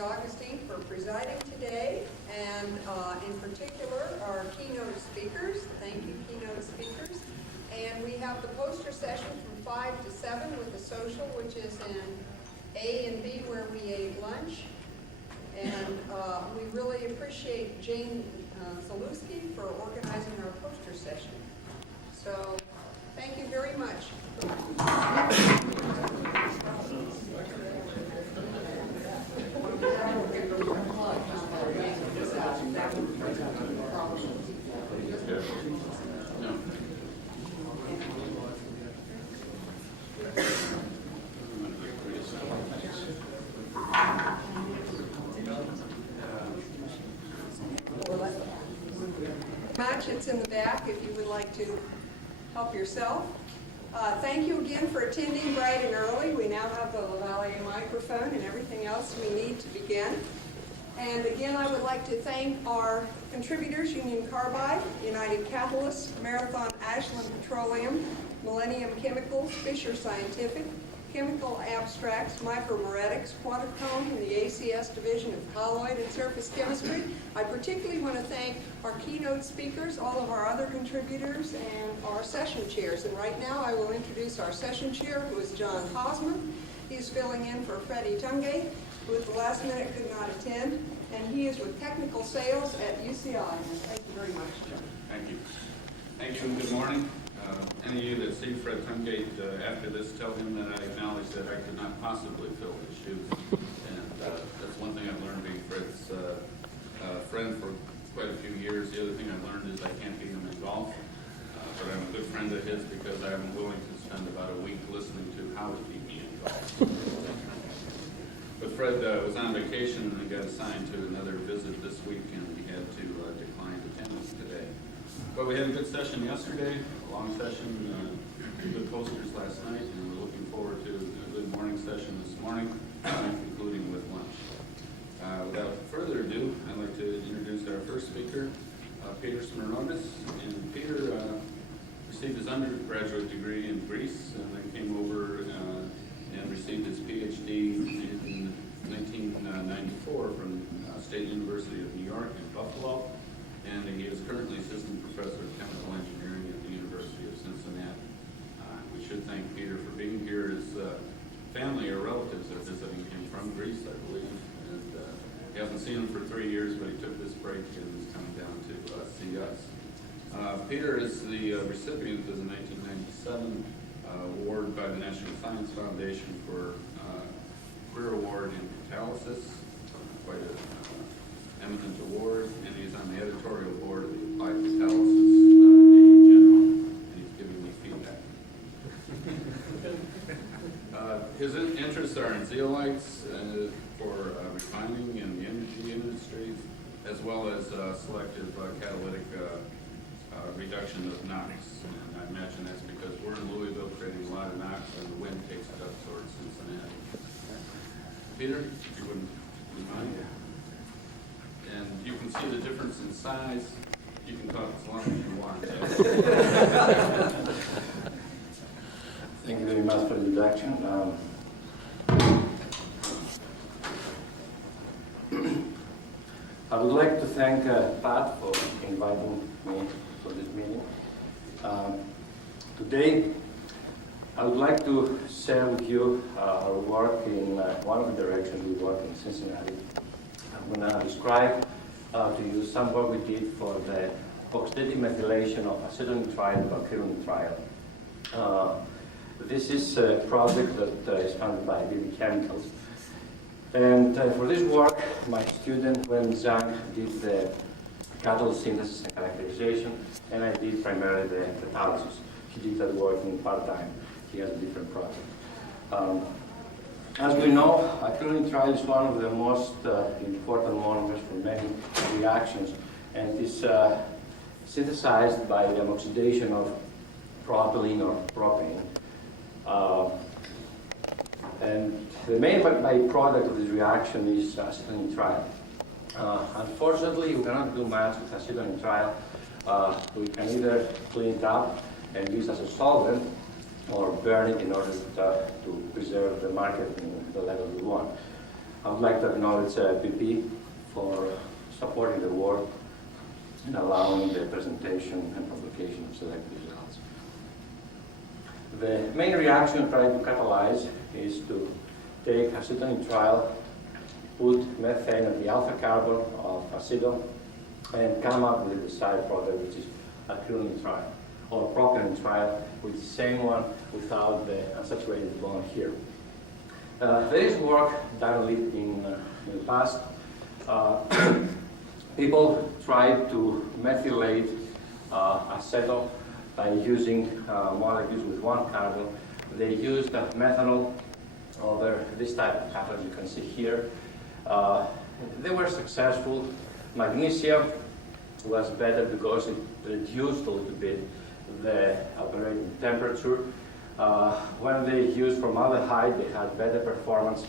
Augustine for presiding today, and in particular our keynote speakers. Thank you, keynote speakers. And we have the poster session from 5 to 7 with the social, which is in A and B where we ate lunch. And we really appreciate Jane Zalewski for organizing our poster session. So thank you very much. It's in the back if you would like to help yourself. Thank you again for attending bright and early. We now have the Lavalier microphone and everything else we need to begin. And again, I would like to thank our contributors, Union Carbide, United Catalysts, Marathon Ashland Petroleum, Millennium Chemicals, Fisher Scientific, Chemical Abstracts, Micromeretics, Quanticone, and the ACS Division of Colloid and Surface Chemistry. I particularly want to thank our keynote speakers, all of our other contributors, and our session chairs. And right now I will introduce our session chair, who is John Hosman. He's filling in for Freddie Tungate, who at the last minute could not attend, and he is with Technical Sales at UCI. Thank you very much, John. Thank you. Thank you and good morning. Any of you that see Fred Tungate after this, tell him that I acknowledge that I could not possibly fill his shoes. And that's one thing I've learned being Fred's friend for quite a few years. The other thing I've learned is I can't beat him in golf, but I'm a good friend of his because I'm willing to spend about a week listening to how to beat me in golf. But Fred was on vacation and got assigned to another visit this week, and we had to decline attendance today. But we had a good session yesterday, a long session, good posters last night, and we're looking forward to a good morning session this morning, concluding with lunch. Without further ado, I'd like to introduce our first speaker, Peter Smirniotis. And Peter received his undergraduate degree in Greece, and then came over and received his PhD in 1994 from State University of New York in Buffalo. And he is currently assistant professor of chemical engineering at the University of Cincinnati. We should thank Peter for being here. His family or relatives are visiting him from Greece, I believe. And he hasn't seen him for 3 years, but he took this break and is coming down to see us. Peter is the recipient of the 1997 award by the National Science Foundation for Career Award in Catalysis, quite an eminent award, and he's on the editorial board of the Applied Catalysis General, and he's giving me feedback. His interests are in zeolites for refining and the energy industries, as well as selective catalytic reduction of NOx. And I imagine that's because we're in Louisville creating a lot of NOx, and the wind takes it up towards Cincinnati. Peter, if you wouldn't mind. And you can see the difference in size. You can talk as long as you want. Thank you very much for the introduction. I would like to thank Pat for inviting me for this meeting. Today, I would like to share with you our work in one of the directions we work in Cincinnati. I'm going to describe to you some work we did for the oxidative methylation of acetonitrile to acrylonitrile. This is a project that is funded by BB Chemicals. And for this work, my student, Wen Zhang, did the catalyst synthesis and characterization, and I did primarily the catalysis. He did that work in part-time. He has a different project. As we know, acrylonitrile is one of the most important monomers for many reactions, and is synthesized by the oxidation of propylene or propane. And the main byproduct of this reaction is acetonitrile. Unfortunately, we cannot do much with acetonitrile. We can either clean it up and use as a solvent, or burn it in order to preserve the market in the level we want. I would like to acknowledge PP for supporting the work and allowing the presentation and publication of selected results. The main reaction tried to catalyze is to take acetonitrile, put methane at the alpha carbon of acetyl, and come up with the desired product, which is acrylonitrile, or propionitrile, with the same one without the unsaturated bond here. There is work done in the past. People tried to methylate acetyl by using molecules with one carbon. They used methanol over this type of catalyst you can see here. They were successful. Magnesium was better because it reduced a little bit the operating temperature. When they used formaldehyde, they had better performance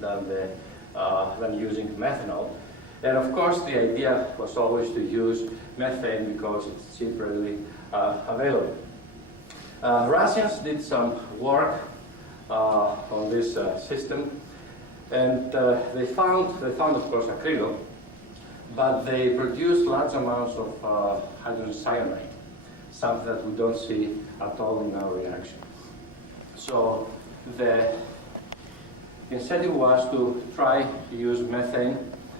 than using methanol. And of course, the idea was always to use methane because it's cheaply available. Russians did some work on this system, and they found, of course, acrylo, but they produced large amounts of hydrogen cyanide, something that we don't see at all in our reaction. So the incentive was to try to use methane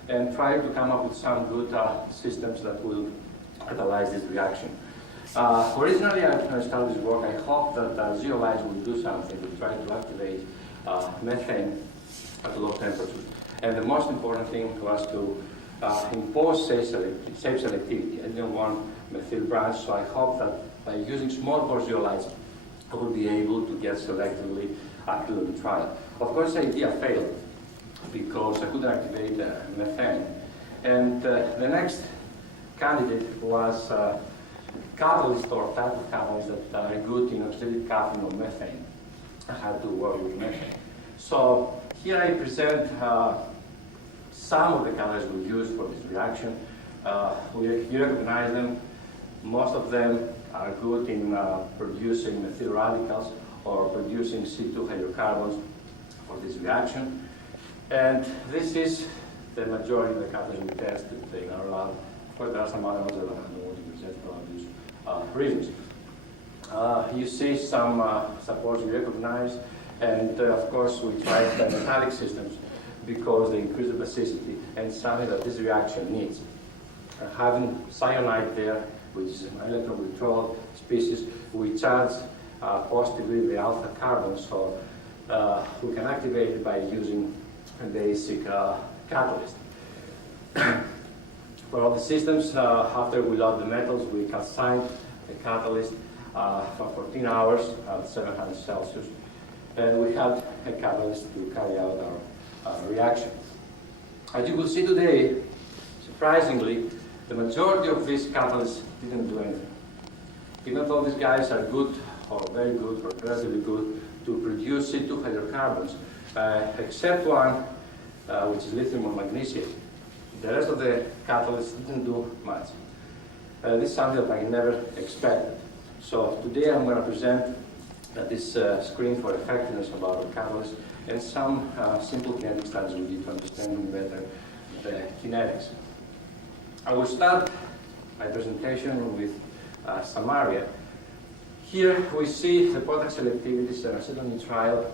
and try to come up with some good systems that will catalyze this reaction. Originally, I started this work. I hope that zeolites will do something to try to activate methane at low temperatures. And the most important thing was to impose safe selectivity. I didn't want methyl branch, so I hope that by using small pore zeolites, I will be able to get selectively acrylonitrile. Of course, the idea failed because I couldn't activate methane. And the next candidate was catalyst or type of catalysts that are good in oxidative coupling of methane. I had to work with methane. So here I present some of the catalysts we use for this reaction. You recognize them. Most of them are good in producing methyl radicals or producing C2 hydrocarbons for this reaction. And this is the majority of the catalysts we tested in our lab. Of course, there are some other ones that I don't want to present for obvious reasons. You see some supports we recognize, and of course we tried the metallic systems because they increase the basicity and something that this reaction needs. Having cyanide there, which is an electron withdrawal species, we charge positively the alpha carbon, so we can activate it by using a basic catalyst. For all the systems, after we load the metals, we calcine the catalyst for 14 hours at 700 Celsius, and we have a catalyst to carry out our reaction. As you will see today, surprisingly, the majority of these catalysts didn't do anything. Even though these guys are good, or very good, or relatively good, to produce C2 hydrocarbons, except one, which is lithium or magnesium. The rest of the catalysts didn't do much. This is something that I never expected. So today I'm going to present this screen for effectiveness about the catalyst and some simple kinetic studies we did to understand better the kinetics. I will start my presentation with Samaria. Here we see the product selectivities and acetonitrile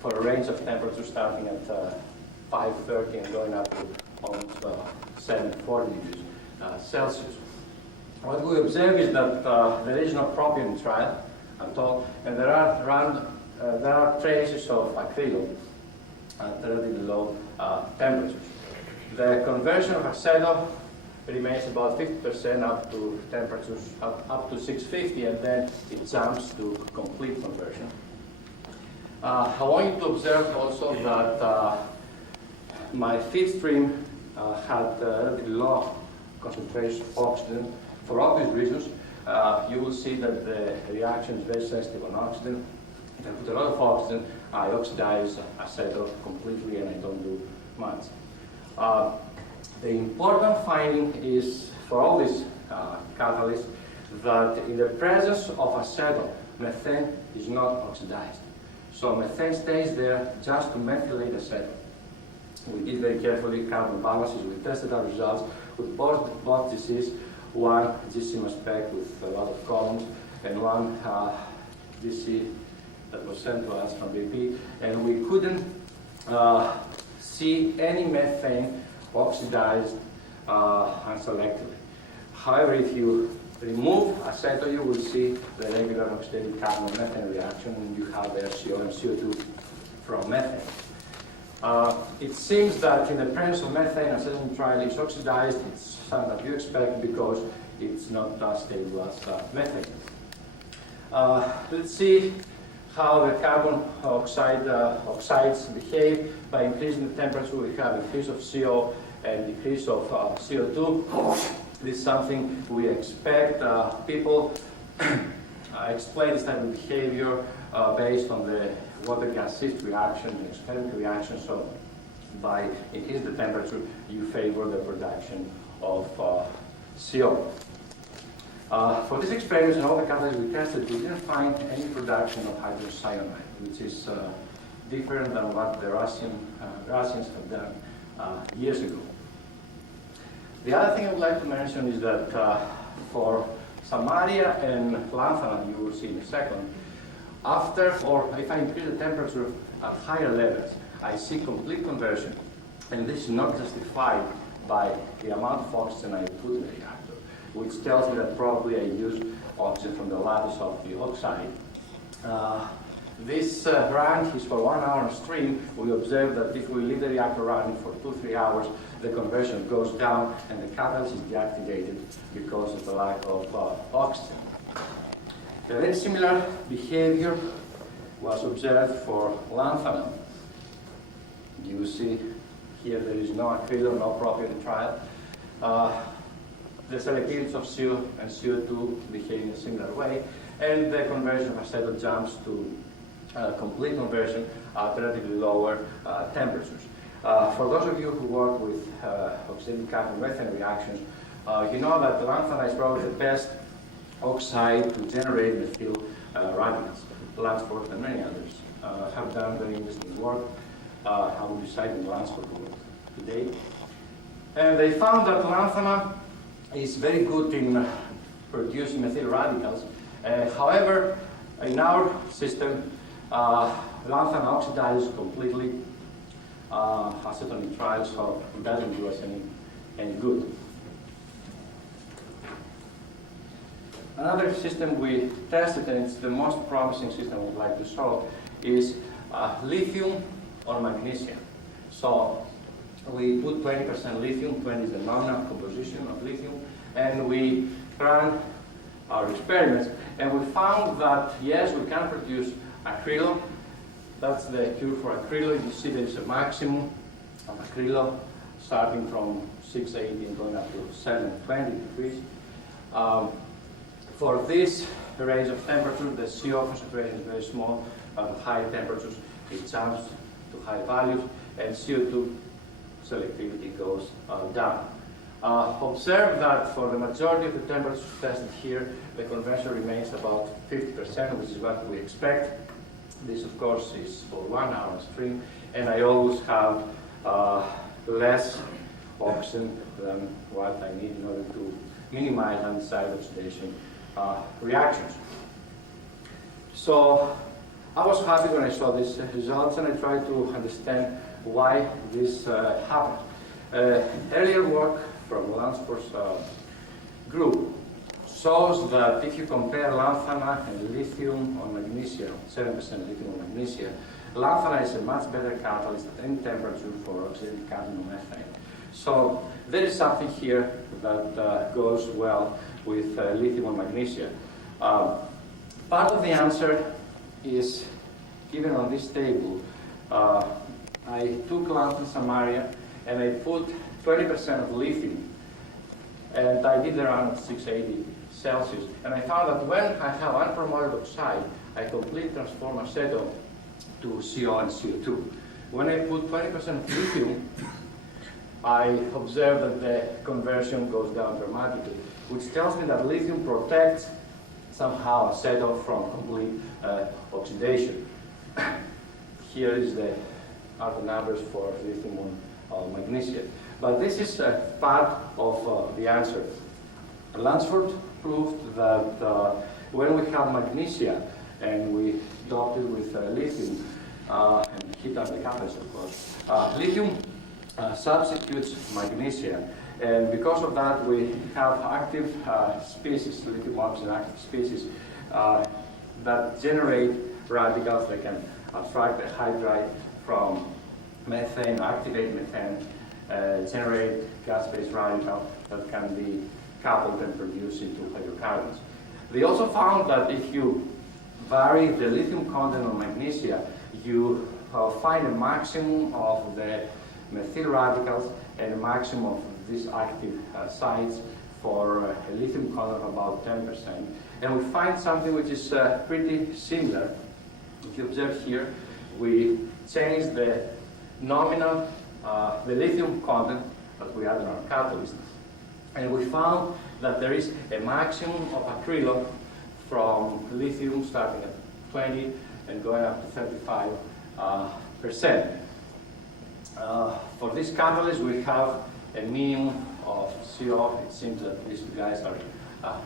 for a range of temperatures starting at 530 and going up to almost 740 degrees Celsius. What we observe is that there is no propionitrile at all, and there are traces of acrylo at relatively low temperatures. The conversion of acetyl remains about 50% up to temperatures up to 650, and then it jumps to complete conversion. I want you to observe also that my feed stream had relatively low concentration of oxygen. For obvious reasons, you will see that the reaction is very sensitive on oxygen. If I put a lot of oxygen, I oxidize acetyl completely and I don't do much. The important finding is for all these catalysts that in the presence of acetyl, methane is not oxidized. So methane stays there just to methylate acetone. We did very carefully carbon balances. We tested our results with both GCs, one GC mass spec with a lot of columns, and one GC that was sent to us from BP, and we couldn't see any methane oxidized unselectively. However, if you remove acetone, you will see the regular oxidative carbon methane reaction, and you have there CO and CO2 from methane. It seems that in the presence of methane, acetonitrile is oxidized. It's something that you expect because it's not as stable as methane. Let's see how the carbon oxides behave. By increasing the temperature, we have increase of CO and decrease of CO2. This is something we expect. People explain this type of behavior based on the water gas shift reaction and experiment reaction. So by increasing the temperature, you favor the production of CO. For this experiment and all the catalysts we tested, we didn't find any production of hydrocyanide, which is different than what the Russians have done years ago. The other thing I would like to mention is that for Samaria and lanthanum, you will see in a second, after, or if I increase the temperature at higher levels, I see complete conversion, and this is not justified by the amount of oxygen I put in the reactor, which tells me that probably I used oxygen from the lattice of the oxide. This run is for 1 hour on stream. We observe that if we leave the reactor running for 2-3 hours, the conversion goes down and the catalyst is deactivated because of the lack of oxygen. A very similar behavior was observed for lanthanum. You see here there is no acrylo, no propionitrile. The selectivities of CO and CO2 behave in a similar way, and the conversion of acetone jumps to complete conversion at relatively lower temperatures. For those of you who work with oxidative carbon methane reactions, you know that lanthanum is probably the best oxide to generate methyl radicals. Lansford and many others have done very interesting work. I will be citing Lansford work today. And they found that lanthanum is very good in producing methyl radicals. However, in our system, lanthanum oxidizes completely acetonitrile, so it doesn't do us any good. Another system we tested, and it's the most promising system we'd like to solve, is lithium or magnesium. So we put 20% lithium, 20 is the nominal composition of lithium, and we ran our experiments, and we found that yes, we can produce acrylo. That's the cure for acrylo. You see there is a maximum of acrylo starting from 680 and going up to 720 degrees. For this range of temperature, the CO concentration is very small. At high temperatures, it jumps to high values, and CO2 selectivity goes down. Observe that for the majority of the temperatures tested here, the conversion remains about 50%, which is what we expect. This, of course, is for 1 hour stream, and I always have less oxygen than what I need in order to minimize undecided oxidation reactions. So I was happy when I saw these results, and I tried to understand why this happened. Earlier work from Lansford's group shows that if you compare lanthanum and lithium or magnesium, 7% lithium or magnesium, lanthanum is a much better catalyst at any temperature for oxidative carbon methane. So there is something here that goes well with lithium or magnesium. Part of the answer is given on this table. I took lanthanum Samaria and I put 20% of lithium, and I did around 680 Celsius. And I found that when I have unpromoted oxide, I completely transform acetone to CO and CO2. When I put 20% of lithium, I observe that the conversion goes down dramatically, which tells me that lithium protects somehow acetone from complete oxidation. here are the numbers for lithium on magnesia. But this is part of the answer. Lansford proved that when we have magnesia and we doped it with lithium, and heat up the catalyst, of course, lithium substitutes magnesia. And because of that, we have active species, lithium ions active species, that generate radicals that can attract the hydride from methane, activate methane, generate gas-phase radical that can be coupled and produced into hydrocarbons. They also found that if you vary the lithium content on magnesia, you find a maximum of the methyl radicals and a maximum of these active sites for a lithium content of about 10%. And we find something which is pretty similar. If you observe here, we change the nominal, the lithium content that we add in our catalyst. And we found that there is a maximum of acrylon from lithium starting at 20 and going up to 35%. For this catalyst, we have a minimum of CO. It seems that these two guys are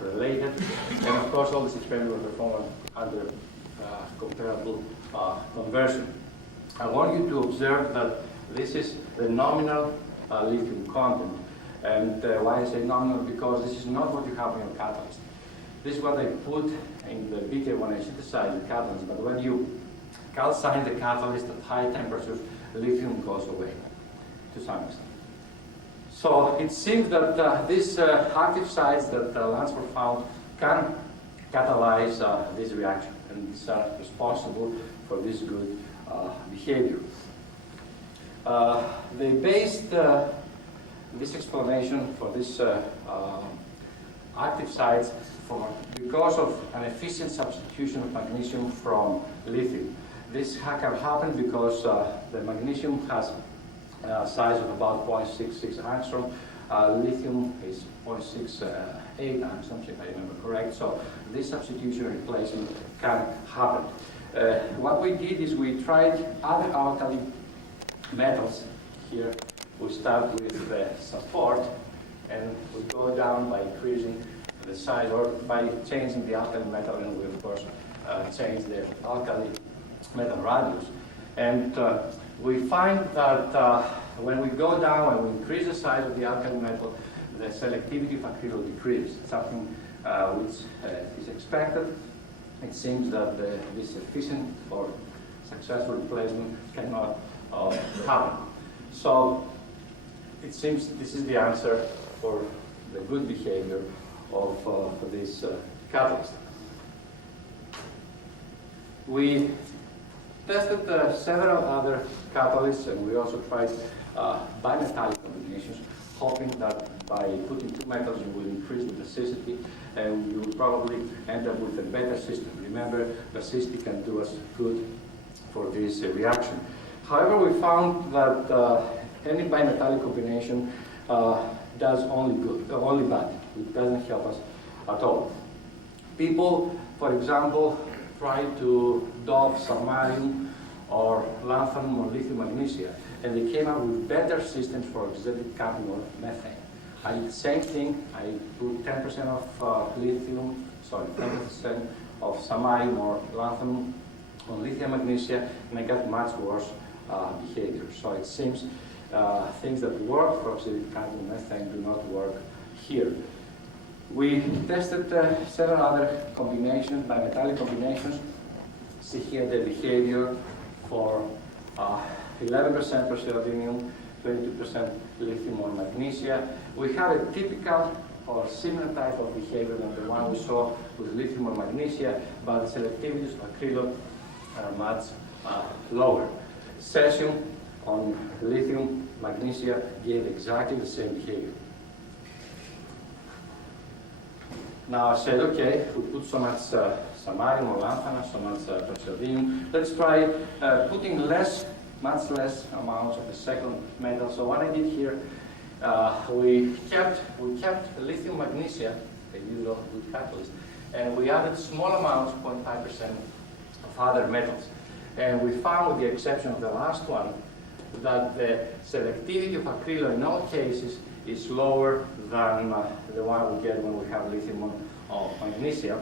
related. And of course, all these experiments were performed under comparable conversion. I want you to observe that this is the nominal lithium content. And why I say nominal? Because this is not what you have in your catalyst. This is what they put in the BK1 synthesized catalyst. But when you calcine the catalyst at high temperatures, lithium goes away to some extent. So it seems that these active sites that Lansford found can catalyze this reaction, and these are responsible for this good behavior. They based this explanation for this active sites because of an efficient substitution of magnesium from lithium. This can happen because the magnesium has a size of about 0.66 angstrom. Lithium is 0.68 angstrom, if I remember correct. So this substitution replacement can happen. What we did is we tried other alkali metals. Here we start with the support, and we go down by increasing the size or by changing the alkali metal, and we of course change the alkali metal radius. And we find that when we go down and we increase the size of the alkali metal, the selectivity of acrylo decreases, something which is expected. It seems that this efficient or successful replacement cannot happen. So it seems this is the answer for the good behavior of this catalyst. We tested several other catalysts, and we also tried bimetallic combinations, hoping that by putting two metals you will increase the basicity and you will probably end up with a better system. Remember, basicity can do us good for this reaction. However, we found that any bimetallic combination does only bad. It doesn't help us at all. People, for example, try to dope samarium or lanthanum or lithium magnesia, and they came up with better systems for oxidative carbon or methane. I did the same thing. I put 10% of 10% of samarium or lanthanum on lithium magnesia, and I got much worse behavior. So it seems things that work for oxidative carbon and methane do not work here. We tested several other combinations, bimetallic combinations. See here the behavior for 11% praseodymium, 22% lithium or magnesia. We have a typical or similar type of behavior than the one we saw with lithium or magnesia, but the selectivities of acrylo are much lower. Cesium on lithium, magnesia gave exactly the same behavior. Now I said, okay, we put so much samarium or lanthanum, so much praseodymium. Let's try putting much less amounts of the second metal. So what I did here, we kept lithium magnesia, the usual good catalyst, and we added small amounts, 0.5% of other metals. And we found, with the exception of the last one, that the selectivity of acrylo in all cases is lower than the one we get when we have lithium on magnesium.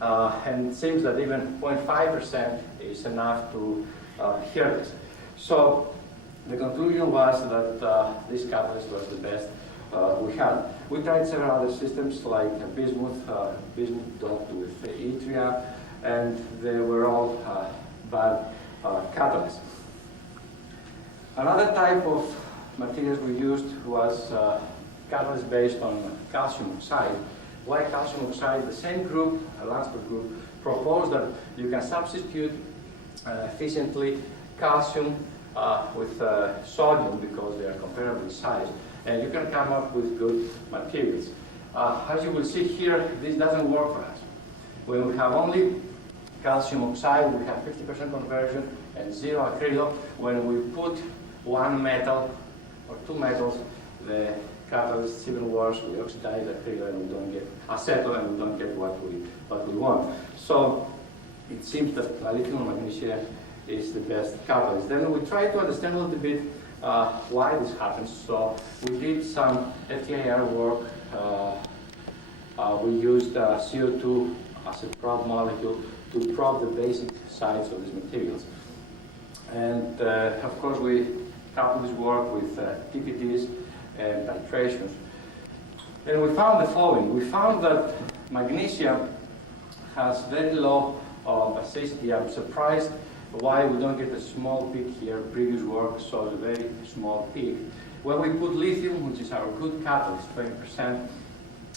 And it seems that even 0.5% is enough to hear this. So the conclusion was that this catalyst was the best we had. We tried several other systems like bismuth doped with yttria, and they were all bad catalysts. Another type of materials we used was catalyst based on calcium oxide. Why calcium oxide? The same group, Lansford group, proposed that you can substitute efficiently calcium with sodium because they are comparable in size, and you can come up with good materials. As you will see here, this doesn't work for us. When we have only calcium oxide, we have 50% conversion and 0 acrylo. When we put one metal or two metals, the catalyst is even worse. We oxidize acrylo and we don't get acetone, and we don't get what we want. So it seems that lithium magnesium is the best catalyst. Then we try to understand a little bit why this happens. So we did some FTIR work. We used CO2 as a probe molecule to probe the basic sites of these materials. And of course we coupled this work with TPDs and titrations. And we found the following. We found that magnesium has very low basicity. I'm surprised why we don't get a small peak here. Previous work shows a very small peak. When we put lithium, which is our good catalyst, 20%,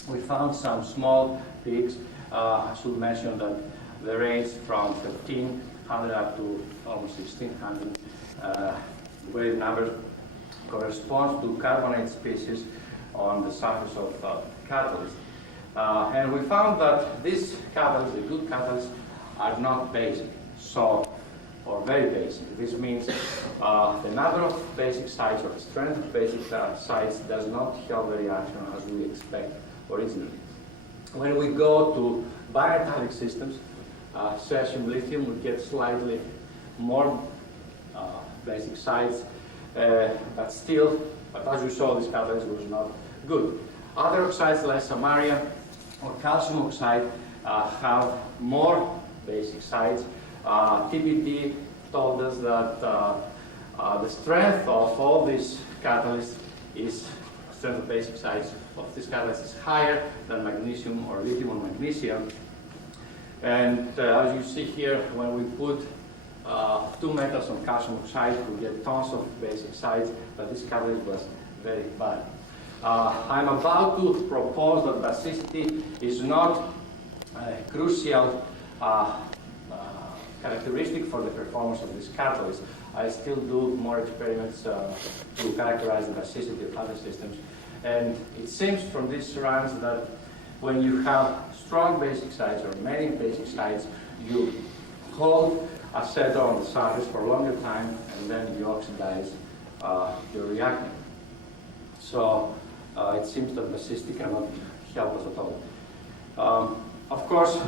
we found some small peaks. I should mention that the range from 1,300 up to almost 1,600 wave numbers corresponds to carbonate species on the surface of catalyst. And we found that these catalysts, the good catalysts, are not basic, or very basic. This means the number of basic sites or the strength of basic sites does not help the reaction as we expect originally. When we go to bimetallic systems, cesium, lithium, we get slightly more basic sites, but as you saw, this catalyst was not good. Other oxides like samarium or calcium oxide have more basic sites. TBD told us that the strength of all these catalysts strength of basic sites of this catalyst is higher than magnesium or lithium or magnesium. And as you see here, when we put two metals on calcium oxide, we get tons of basic sites, but this catalyst was very bad. I'm about to propose that basicity is not a crucial characteristic for the performance of this catalyst. I still do more experiments to characterize the basicity of other systems. And it seems from these runs that when you have strong basic sites or many basic sites, you hold acetone on the surface for a longer time, and then you oxidize your reactant. So it seems that basicity cannot help us at all. Of course,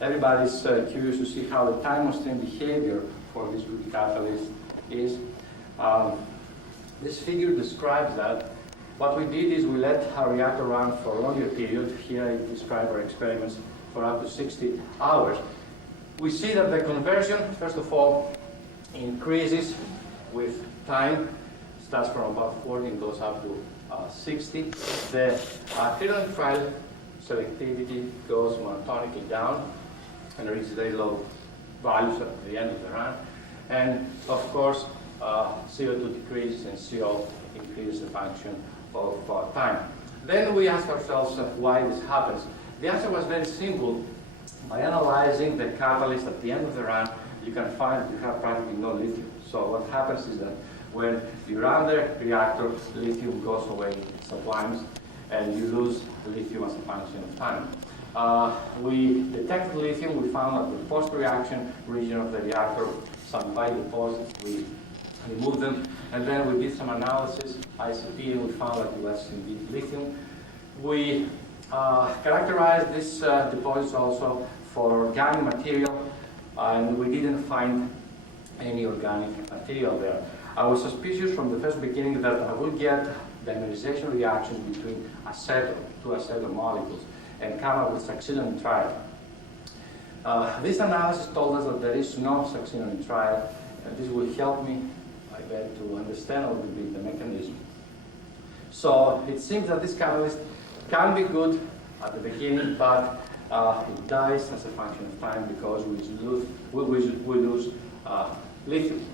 everybody's curious to see how the time of stream behavior for this good catalyst is. This figure describes that. What we did is we let our reactor run for a longer period. Here I describe our experiments for up to 60 hours. We see that the conversion, first of all, increases with time. Starts from about 40 and goes up to 60. The acrylonitrile selectivity goes monotonically down and reaches very low values at the end of the run. And of course, CO2 decreases and CO increases the function of time. Then we ask ourselves why this happens. The answer was very simple. By analyzing the catalyst at the end of the run, you can find that you have practically no lithium. So what happens is that when you run the reactor, lithium goes away, sublimes, and you lose lithium as a function of time. We detected lithium. We found that the post-reaction region of the reactor, some white deposits, we removed them, and then we did some analysis, ICP, and we found that it was indeed lithium. We characterized these deposits also for organic material. and we didn't find any organic material there. I was suspicious from the first beginning that I would get dimerization reactions between two acetal molecules and come up with acrylonitrile. This analysis told us that there is no acrylonitrile, and this will help me, I bet, to understand a little bit the mechanism. So it seems that this catalyst can be good at the beginning, but it dies as a function of time because we lose lithium.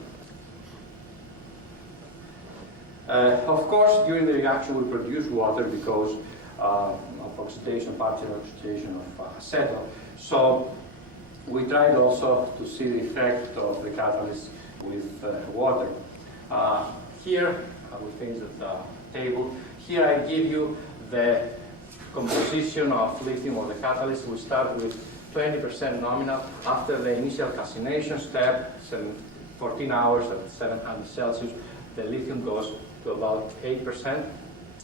Of course, during the reaction we produce water because of oxidation, partial oxidation of acetal. So we tried also to see the effect of the catalyst with water. Here, we finish the table. Here I give you the composition of lithium or the catalyst. We start with 20% nominal. After the initial calcination step, 14 hours at 700 Celsius, the lithium goes to about 8%.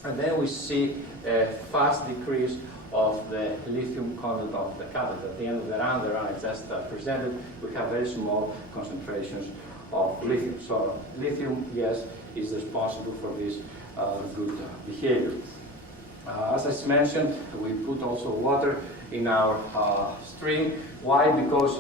And then we see a fast decrease of the lithium content of the catalyst. At the end of the run I just presented, we have very small concentrations of lithium. So lithium, yes, is responsible for this good behavior. As I mentioned, we put also water in our stream. Why? Because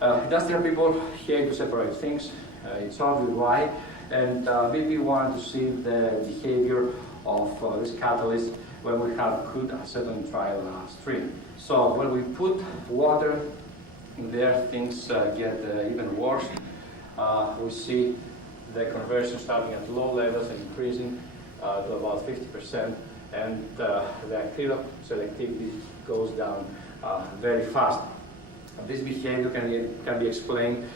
industrial people hate to separate things. It's obvious why. And BP wanted to see the behavior of this catalyst when we have good acetonitrile stream. So when we put water in there, things get even worse. We see the conversion starting at low levels and increasing to about 50%, and the acrylic selectivity goes down very fast. This behavior can be explained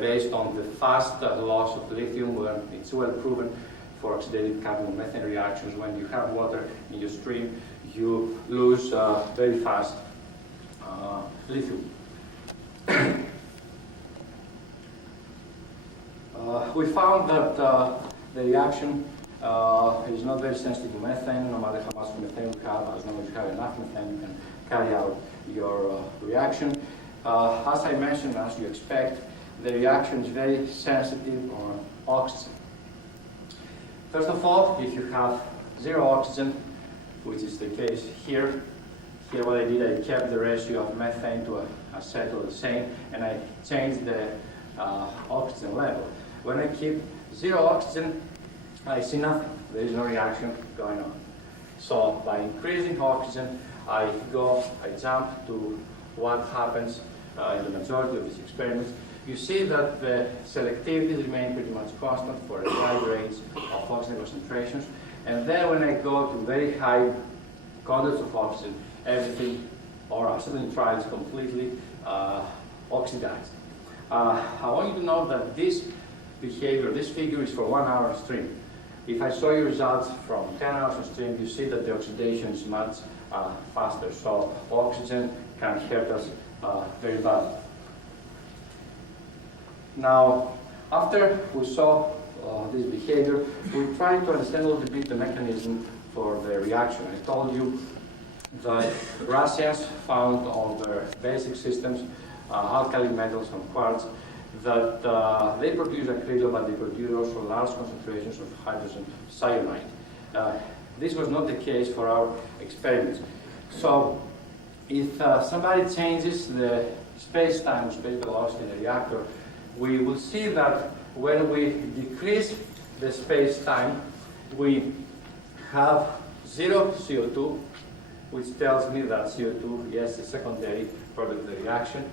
based on the fast loss of lithium, where it's well proven for oxidative carbon-methane reactions. When you have water in your stream, you lose very fast lithium. We found that the reaction is not very sensitive to methane. No matter how much methane you have, as long as you have enough methane, you can carry out your reaction. As I mentioned, as you expect, the reaction is very sensitive on oxygen. First of all, if you have zero oxygen, which is the case here what I did, I kept the ratio of methane to acetal the same, and I changed the oxygen level. When I keep zero oxygen, I see nothing. There is no reaction going on. So by increasing oxygen, I jump to what happens in the majority of these experiments. You see that the selectivities remain pretty much constant for a wide range of oxygen concentrations. And then when I go to very high contents of oxygen, everything, or acetonitrile, is completely oxidized. I want you to know that this behavior, this figure is for 1 hour stream. If I show you results from 10 hours of stream, you see that the oxidation is much faster. So oxygen can hurt us very badly. Now, after we saw this behavior, we tried to understand a little bit the mechanism for the reaction. I told you that Russians found on their basic systems alkali metals and quartz that they produce acrylo, but they produce also large concentrations of hydrogen cyanide. This was not the case for our experiments. So if somebody changes the space-time, space velocity in the reactor, we will see that when we decrease the space-time, we have zero CO2, which tells me that CO2, yes, is a secondary product of the reaction.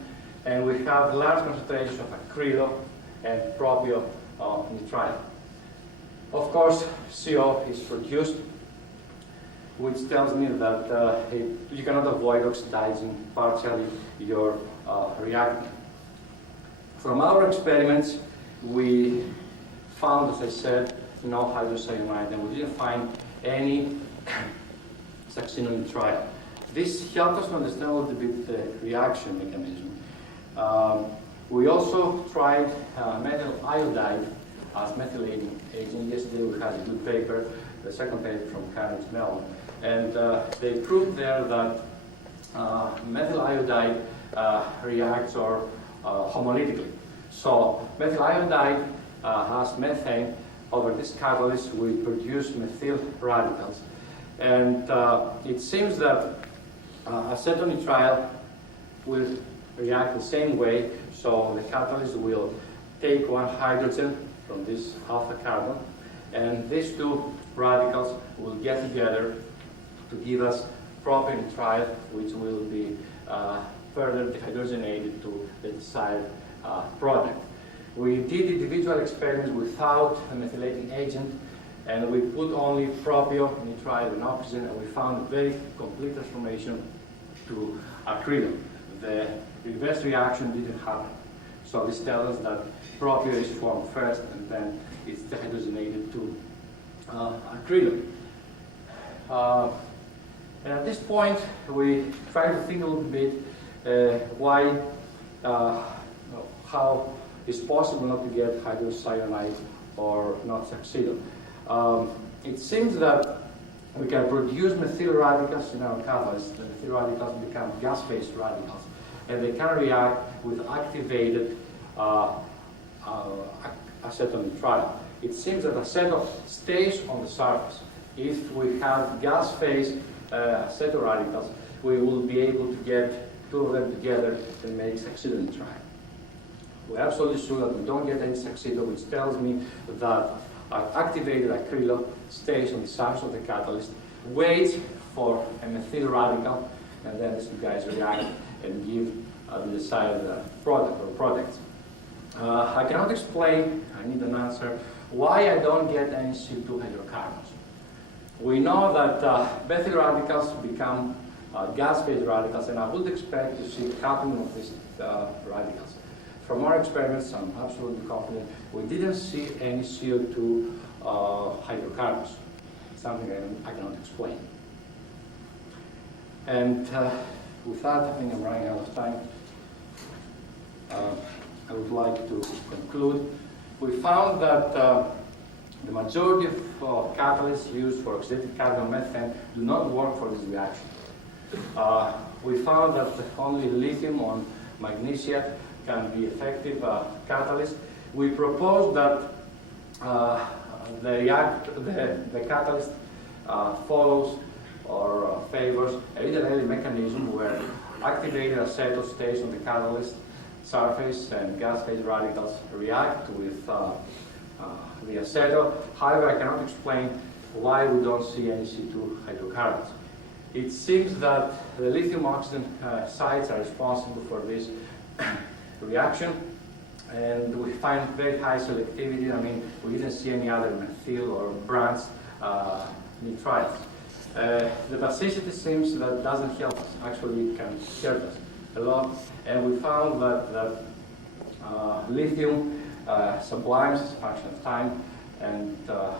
And we have large concentrations of acrylo and propionitrile. Of course, CO is produced, which tells me that you cannot avoid oxidizing partially your reactant. From our experiments, we found, as I said, no hydrocyanide, and we didn't find any acrylonitrile. This helped us to understand a little bit the reaction mechanism. We also tried methyl iodide as methylating agent. Yesterday we had a good paper, the second paper from Carnegie Mellon, and they proved there that methyl iodide reacts or homolytically. So methyl iodide has methane. Over this catalyst, we produce methyl radicals. And it seems that acetonitrile will react the same way. So the catalyst will take one hydrogen from this alpha carbon, and these two radicals will get together to give us propionitrile, which will be further dehydrogenated to the desired product. We did individual experiments without a methylating agent, and we put only propionitrile and oxygen, and we found a very complete transformation to acrylon. The reverse reaction didn't happen. So this tells us that propio is formed first, and then it's dehydrogenated to acrylon. And at this point, we try to think a little bit how it's possible not to get hydrocyanide or not succeed. It seems that we can produce methyl radicals in our catalyst. The methyl radicals become gas phase radicals, and they can react with activated acetonitrile. It seems that aceto stays on the surface. If we have gas phase acetoradicals, we will be able to get two of them together and make acrylonitrile. We're absolutely sure that we don't get any acceto, which tells me that activated acrylo stays on the surface of the catalyst, waits for a methyl radical, and then these two guys react and give the desired product or products. I cannot explain, I need an answer, why I don't get any CO2 hydrocarbons. We know that methyl radicals become gas phase radicals, and I would expect to see coupling of these radicals. From our experiments, I'm absolutely confident, we didn't see any CO2 hydrocarbons. Something I cannot explain. And with that, I think I'm running out of time. I would like to conclude. We found that the majority of catalysts used for oxidative carbamethane do not work for this reaction. We found that only lithium on magnesia can be effective catalyst. We proposed that the catalyst follows or favors a little mechanism where activated aceto stays on the catalyst surface and gas phase radicals react with the aceto. However, I cannot explain why we don't see any C2 hydrocarbons. It seems that the lithium oxygen sites are responsible for this reaction, and we find very high selectivity. I mean, we didn't see any other methyl or branched nitriles. The basicity seems that doesn't help us. Actually, it can hurt us a lot. And we found that lithium sublimes as a function of time, and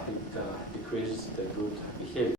it decreases the good behavior.